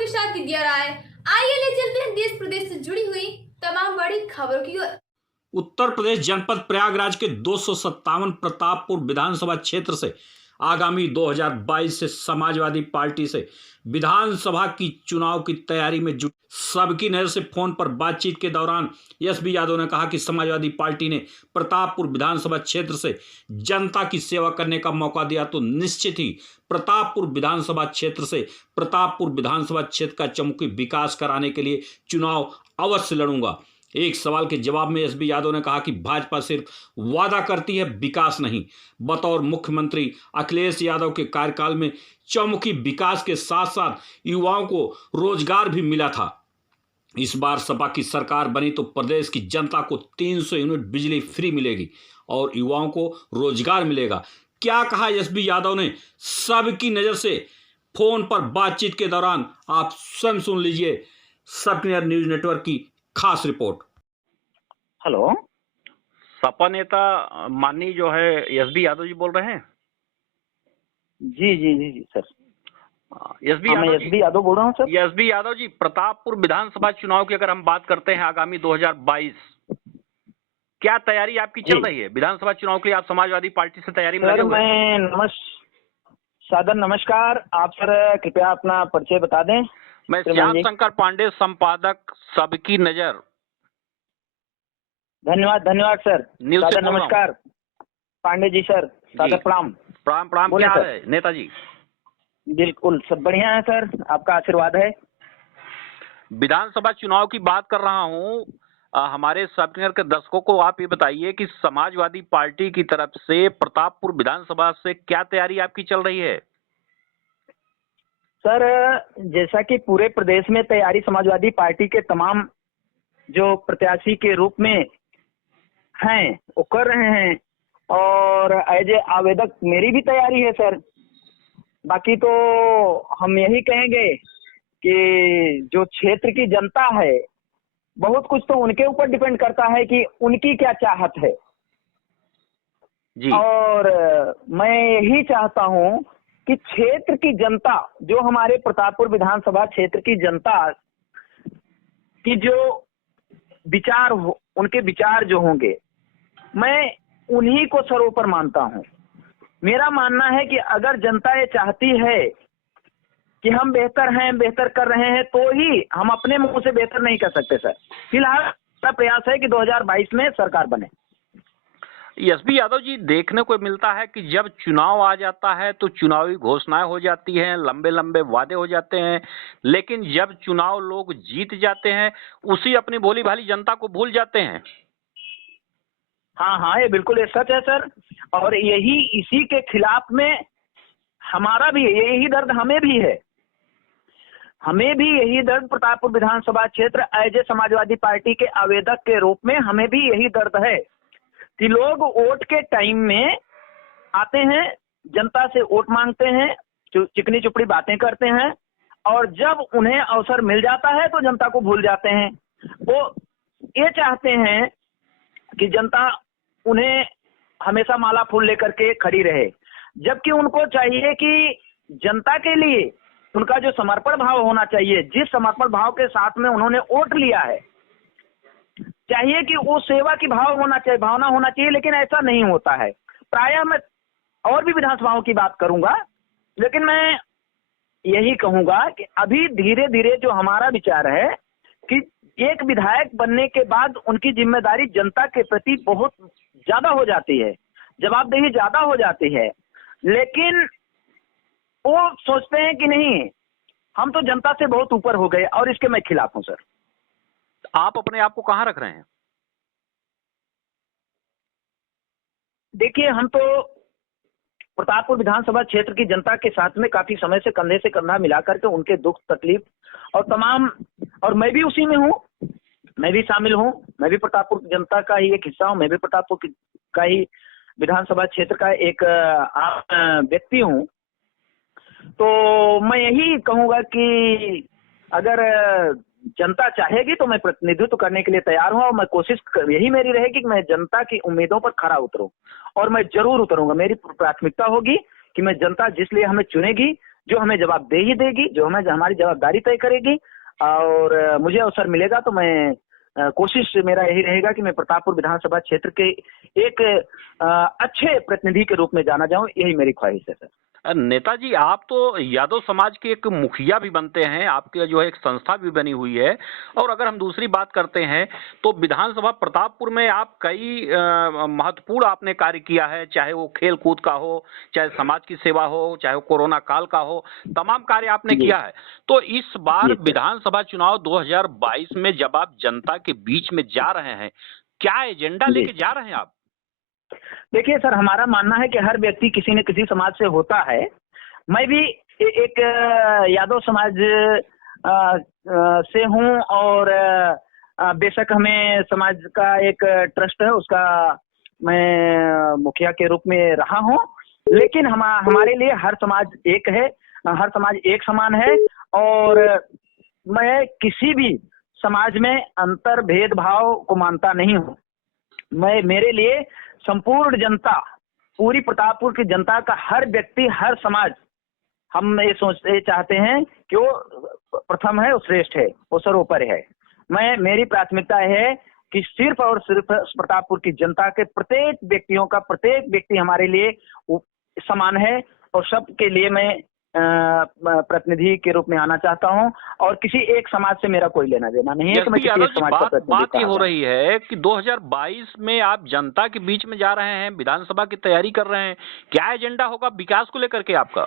आपके साथ विद्या राय। आइए ले चलते हैं देश प्रदेश से जुड़ी हुई तमाम बड़ी खबरों की ओर। उत्तर प्रदेश जनपद प्रयागराज के 257 प्रतापपुर विधानसभा क्षेत्र से आगामी 2022 से समाजवादी पार्टी से विधानसभा की चुनाव की तैयारी में जुट सबकी नजर से फोन पर बातचीत के दौरान एसबी यादव ने कहा कि समाजवादी पार्टी ने प्रतापपुर विधानसभा क्षेत्र से जनता की सेवा करने का मौका दिया तो निश्चित ही प्रतापपुर विधानसभा क्षेत्र से प्रतापपुर विधानसभा क्षेत्र का चौमुखी विकास कराने के लिए चुनाव अवश्य लड़ूंगा। एक सवाल के जवाब में एसबी यादव ने कहा कि भाजपा सिर्फ वादा करती है, विकास नहीं। बतौर मुख्यमंत्री अखिलेश यादव के कार्यकाल में चौमुखी विकास के साथ साथ युवाओं को रोजगार भी मिला था। इस बार सपा की सरकार बनी तो प्रदेश की जनता को 300 यूनिट बिजली फ्री मिलेगी और युवाओं को रोजगार मिलेगा। क्या कहा एसबी यादव ने सबकी नजर से फोन पर बातचीत के दौरान, आप स्वयं सुन लीजिए सबकी न्यूज नेटवर्क की खास रिपोर्ट। हेलो, सपा नेता माननीय जो है एसबी यादव जी बोल रहे हैं? जी जी जी जी सर, एसबी मैं यादव एसबी यादव बोल रहा हूँ सर। एसबी यादव जी, प्रतापपुर विधानसभा चुनाव की अगर हम बात करते हैं आगामी 2022, क्या तैयारी आपकी चल रही है? विधानसभा चुनाव के लिए आप समाजवादी पार्टी से तैयारी में लगे हुए हैं? मैं सादर नमस्कार। आप सर कृपया अपना परिचय बता दें। मैं श्याम शंकर पांडे, संपादक सबकी नजर। धन्यवाद सर। सादर नमस्कार पांडे जी सर, सादर प्रणाम। प्रणाम। क्या हाल है नेताजी? बिल्कुल सब बढ़िया है सर, आपका आशीर्वाद है। विधानसभा चुनाव की बात कर रहा हूँ। हमारे सबनर के दर्शकों को आप ये बताइए कि समाजवादी पार्टी की तरफ से प्रतापपुर विधानसभा से क्या तैयारी आपकी चल रही है? सर, जैसा कि पूरे प्रदेश में तैयारी समाजवादी पार्टी के तमाम जो प्रत्याशी के रूप में हैं वो कर रहे हैं और एज ए आवेदक मेरी भी तैयारी है सर। बाकी तो हम यही कहेंगे कि जो क्षेत्र की जनता है, बहुत कुछ तो उनके ऊपर डिपेंड करता है कि उनकी क्या चाहत है जी। और मैं यही चाहता हूं कि क्षेत्र की जनता, जो हमारे प्रतापपुर विधानसभा क्षेत्र की जनता की जो विचार उनके विचार जो होंगे, मैं उन्हीं को सर्वोपरि मानता हूं। मेरा मानना है कि अगर जनता ये चाहती है कि हम बेहतर हैं, बेहतर कर रहे हैं, तो ही हम अपने मुंह से बेहतर नहीं कर सकते सर। फिलहाल मेरा प्रयास है कि 2022 में सरकार बने। एसबी यादव जी, देखने को मिलता है कि जब चुनाव आ जाता है तो चुनावी घोषणाएं हो जाती हैं, लंबे लंबे वादे हो जाते हैं, लेकिन जब चुनाव लोग जीत जाते हैं उसी अपनी भोली भाली जनता को भूल जाते हैं। हाँ, ये बिल्कुल ये सच है सर। और इसी के खिलाफ में हमारा भी यही दर्द, हमें भी है। हमें भी यही दर्द प्रतापपुर विधानसभा क्षेत्र एज ए समाजवादी पार्टी के आवेदक के रूप में हमें भी यही दर्द है कि लोग वोट के टाइम में आते हैं, जनता से वोट मांगते हैं, चिकनी चुपड़ी बातें करते हैं और जब उन्हें अवसर मिल जाता है तो जनता को भूल जाते हैं। वो ये चाहते हैं कि जनता उन्हें हमेशा माला फूल लेकर के खड़ी रहे, जबकि उनको चाहिए कि जनता के लिए उनका जो समर्पण भाव होना चाहिए, जिस समर्पण भाव के साथ में उन्होंने वोट लिया है, चाहिए कि वो सेवा की भावना होना चाहिए, लेकिन ऐसा नहीं होता है। प्रायः मैं और भी विधानसभाओं की बात करूंगा, लेकिन मैं यही कहूंगा कि अभी धीरे धीरे जो हमारा विचार है कि एक विधायक बनने के बाद उनकी जिम्मेदारी जनता के प्रति बहुत ज्यादा हो जाती है, जवाबदेही ज्यादा हो जाती है, लेकिन वो सोचते हैं कि नहीं, हम तो जनता से बहुत ऊपर हो गए, और इसके मैं खिलाफ हूं सर। आप अपने आप को कहां रख रहे हैं? देखिए, हम तो प्रतापपुर विधानसभा क्षेत्र की जनता के साथ में काफी समय से कंधा मिला करके उनके दुख तकलीफ और तमाम, और मैं भी उसी में हूँ, मैं भी शामिल हूँ, मैं भी प्रतापपुर जनता का ही एक हिस्सा हूँ, मैं भी प्रतापपुर का ही विधानसभा क्षेत्र का एक व्यक्ति हूँ। तो मैं यही कहूंगा कि अगर जनता चाहेगी तो मैं प्रतिनिधित्व करने के लिए तैयार हूं और मैं कोशिश यही मेरी रहेगी कि मैं जनता की उम्मीदों पर खरा उतरूं, और मैं जरूर उतरूंगा। मेरी प्राथमिकता होगी कि मैं जनता जिस लिए हमें चुनेगी, जो हमें जवाबदेही देगी, जो हमें हमारी जवाबदारी तय करेगी। और मुझे अवसर मिलेगा तो मैं कोशिश मेरा यही रहेगा कि मैं प्रतापपुर विधानसभा क्षेत्र के एक अच्छे प्रतिनिधि के रूप में जाना जाऊं, यही मेरी ख्वाहिश है सर। नेताजी, आप तो यादव समाज के एक मुखिया भी बनते हैं, आपके जो है एक संस्था भी बनी हुई है, और अगर हम दूसरी बात करते हैं तो विधानसभा प्रतापपुर में आप कई महत्वपूर्ण आपने कार्य किया है, चाहे वो खेल कूद का हो, चाहे समाज की सेवा हो, चाहे वो कोरोना काल का हो, तमाम कार्य आपने किया है। तो इस बार विधानसभा चुनाव 2022 में जब आप जनता के बीच में जा रहे हैं, क्या एजेंडा लेके जा रहे हैं आप? देखिए सर, हमारा मानना है कि हर व्यक्ति किसी न किसी समाज से होता है। मैं भी एक यादव समाज से हूं, और बेशक हमें समाज का एक ट्रस्ट है, उसका मैं मुखिया के रूप में रहा हूं, लेकिन हमारे लिए हर समाज एक है, हर समाज एक समान है। और मैं किसी भी समाज में अंतर भेदभाव को मानता नहीं हूं। मेरे लिए संपूर्ण जनता, पूरी प्रतापपुर की जनता का हर व्यक्ति, हर समाज, हम ये चाहते हैं कि वो प्रथम है, वो श्रेष्ठ है, वो सर्वोपरि है। मेरी प्राथमिकता है कि सिर्फ और सिर्फ प्रतापपुर की जनता के प्रत्येक व्यक्ति हमारे लिए समान है, और सबके लिए मैं प्रतिनिधि के रूप में आना चाहता हूं, और किसी एक समाज से मेरा कोई लेना देना नहीं है कि मैं किसी एक समाज का प्रतिनिधि। बात ये हो रही है कि 2022 में आप जनता के बीच में जा रहे हैं, विधानसभा की तैयारी कर रहे हैं, क्या एजेंडा होगा विकास को लेकर के आपका?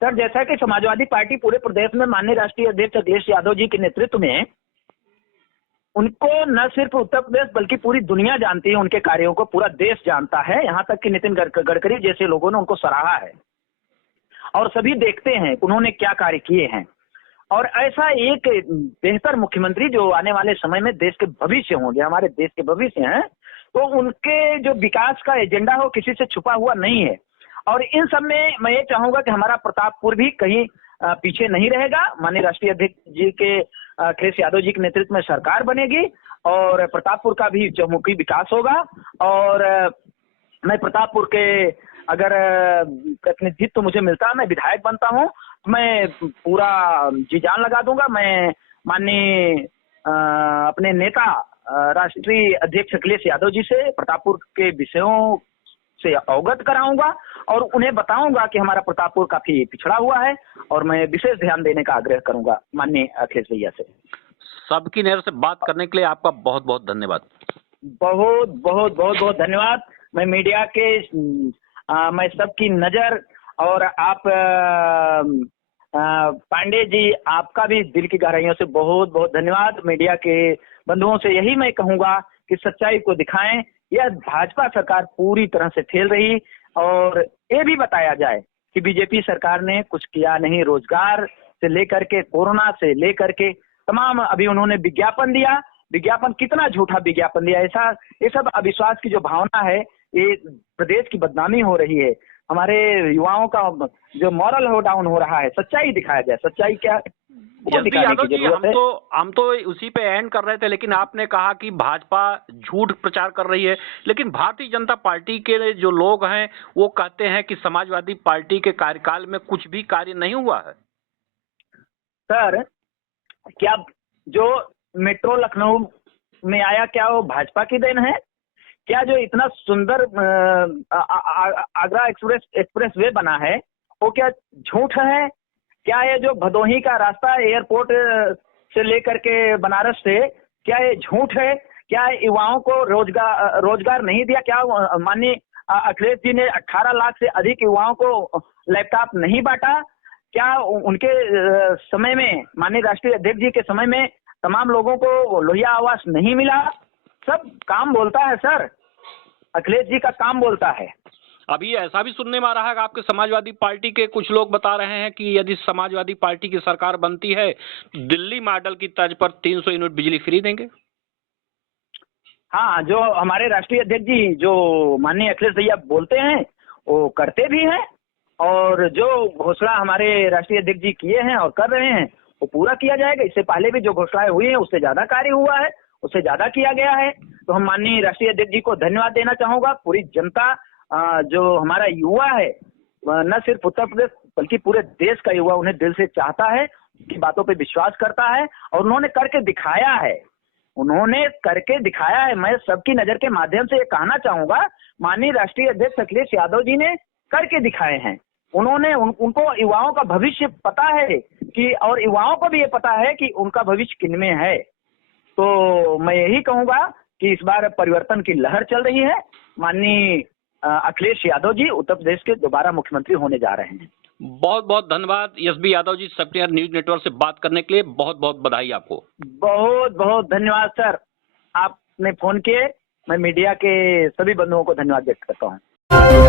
सर, जैसा कि समाजवादी पार्टी पूरे प्रदेश में माननीय राष्ट्रीय अध्यक्ष अखिलेश यादव जी के नेतृत्व में, उनको न सिर्फ उत्तर प्रदेश बल्कि पूरी दुनिया जानती है, उनके कार्यों को पूरा देश जानता है। यहाँ तक कि नितिन गडकरी जैसे लोगों ने उनको सराहा है, और सभी देखते हैं उन्होंने क्या कार्य किए हैं। और ऐसा एक बेहतर मुख्यमंत्री जो आने वाले समय में देश के भविष्य होंगे, हमारे देश के भविष्य हैं, तो उनके जो विकास का एजेंडा हो किसी से छुपा हुआ नहीं है। और इन सब में मैं ये चाहूंगा कि हमारा प्रतापपुर भी कहीं पीछे नहीं रहेगा। माननीय राष्ट्रीय अध्यक्ष जी के अखिलेश यादव जी के नेतृत्व में सरकार बनेगी, और प्रतापपुर का भी चहुमुखी विकास होगा। और मैं प्रतापपुर के अगर प्रतिनिधित्व तो मुझे मिलता है, मैं विधायक बनता हूं, तो मैं पूरा जी जान लगा दूंगा। मैं माननीय अपने नेता राष्ट्रीय अध्यक्ष अखिलेश यादव जी से प्रतापपुर के विषयों से अवगत कराऊंगा, और उन्हें बताऊंगा कि हमारा प्रतापपुर काफी पिछड़ा हुआ है, और मैं विशेष ध्यान देने का आग्रह करूंगा माननीय अखिलेश भैया से। सबकी नजर से बात करने के लिए आपका बहुत बहुत धन्यवाद। बहुत बहुत बहुत बहुत धन्यवाद। मैं मीडिया के मैं सबकी नजर, और आप पांडे जी, आपका भी दिल की गहराइयों से बहुत बहुत धन्यवाद। मीडिया के बंधुओं से यही मैं कहूंगा कि सच्चाई को दिखाएं। यह भाजपा सरकार पूरी तरह से फेल रही, और ये भी बताया जाए कि बीजेपी सरकार ने कुछ किया नहीं। रोजगार से लेकर के, कोरोना से लेकर के तमाम, अभी उन्होंने विज्ञापन दिया, विज्ञापन कितना झूठा विज्ञापन दिया। ऐसा ये सब अविश्वास की जो भावना है, ये प्रदेश की बदनामी हो रही है। हमारे युवाओं का जो मॉरल हो डाउन हो रहा है। सच्चाई दिखाया जाए, सच्चाई क्या यादव जी, हम तो उसी पे एंड कर रहे थे, लेकिन आपने कहा कि भाजपा झूठ प्रचार कर रही है, लेकिन भारतीय जनता पार्टी के जो लोग हैं वो कहते हैं कि समाजवादी पार्टी के कार्यकाल में कुछ भी कार्य नहीं हुआ है। सर, क्या जो मेट्रो लखनऊ में आया, क्या वो भाजपा की देन है? क्या जो इतना सुंदर आगरा एक्सप्रेस वे बना है, वो क्या झूठ है? क्या ये जो भदोही का रास्ता एयरपोर्ट से लेकर के बनारस से, क्या ये झूठ है? क्या युवाओं को रोजगार नहीं दिया? क्या माननीय अखिलेश जी ने 18 लाख से अधिक युवाओं को लैपटॉप नहीं बांटा? क्या उनके समय में, माननीय राष्ट्रीय अध्यक्ष जी के समय में तमाम लोगों को लोहिया आवास नहीं मिला? सब काम बोलता है सर, अखिलेश जी का काम बोलता है। अभी ऐसा भी सुनने में आ रहा है कि आपके समाजवादी पार्टी के कुछ लोग बता रहे हैं कि यदि समाजवादी पार्टी की सरकार बनती है, दिल्ली मॉडल की तर्ज पर 300 यूनिट बिजली फ्री देंगे। हाँ, जो हमारे राष्ट्रीय अध्यक्ष जी, जो माननीय अखिलेश भैया बोलते हैं, वो करते भी हैं, और जो घोषणा हमारे राष्ट्रीय अध्यक्ष जी किए हैं और कर रहे हैं, वो पूरा किया जाएगा। इससे पहले भी जो घोषणाएं हुई हैं, उससे ज्यादा कार्य हुआ है, उससे ज्यादा किया गया है। तो हम माननीय राष्ट्रीय अध्यक्ष जी को धन्यवाद देना चाहूंगा। पूरी जनता, जो हमारा युवा है, न सिर्फ उत्तर प्रदेश बल्कि पूरे देश का युवा उन्हें दिल से चाहता है, उनकी बातों पे विश्वास करता है और उन्होंने करके दिखाया है। मैं सबकी नजर के माध्यम से ये कहना चाहूंगा, माननीय राष्ट्रीय अध्यक्ष अखिलेश यादव जी ने करके दिखाए हैं। उनको युवाओं का भविष्य पता है कि, और युवाओं को भी ये पता है कि उनका भविष्य किनमें है। तो मैं यही कहूंगा कि इस बार परिवर्तन की लहर चल रही है। माननीय अखिलेश यादव जी उत्तर प्रदेश के दोबारा मुख्यमंत्री होने जा रहे हैं। बहुत बहुत धन्यवाद एसबी यादव जी, सत्याग्रह न्यूज नेटवर्क से बात करने के लिए। बहुत बहुत बधाई आपको। बहुत बहुत धन्यवाद सर, आपने फोन किए। मैं मीडिया के सभी बंधुओं को धन्यवाद व्यक्त करता हूँ।